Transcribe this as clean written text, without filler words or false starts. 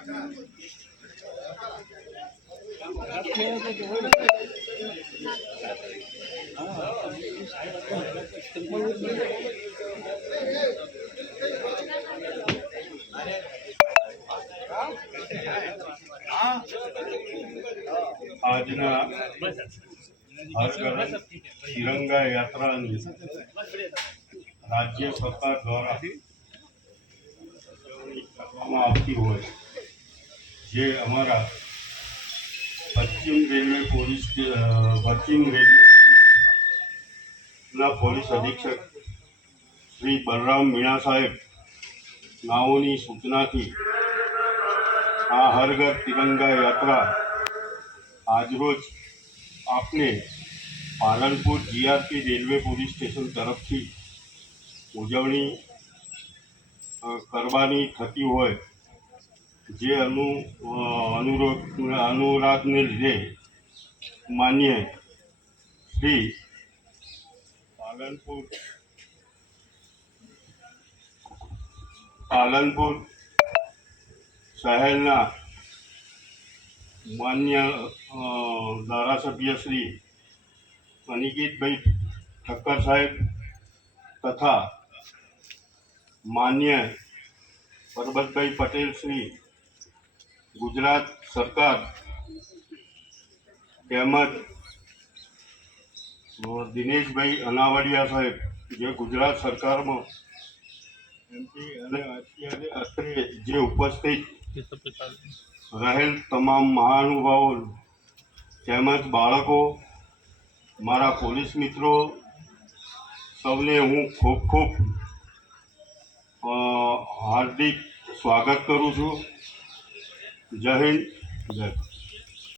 આજના હર ઘર તિરંગા યાત્રાની રાજ્ય સરકાર દ્વારા કરવામાં આવતી હોય, જે અમારા પશ્ચિમ રેલવે પોલીસના પોલીસ અધિક્ષક શ્રી બલરામ મીણા સાહેબ નાઓની સૂચનાથી આ હર ઘર તિરંગા યાત્રા આજરોજ આપને Palanpur GRP railway police station તરફથી ઉજવણી કરવાની થતી હોય, જે અનુરાગને લીધે માન્ય શ્રી પાલનપુર શહેરના માન્ય ધારાસભ્ય શ્રી અનિકેતભાઈ ઠક્કર સાહેબ તથા માન્ય પરબતભાઈ પટેલ શ્રી ગુજરાત સરકાર તેમજ દિનેશભાઈ અનાવાડિયા સાહેબ, જે ગુજરાત સરકારમાં એમપી અને અત્રે જે ઉપસ્થિત રહેલ તમામ મહાનુભાવો તેમજ બાળકો, મારા પોલીસ મિત્રો, સૌને હું ખૂબ ખૂબ હાર્દિક સ્વાગત કરું છું. જય હિન્દ, જય ભારત.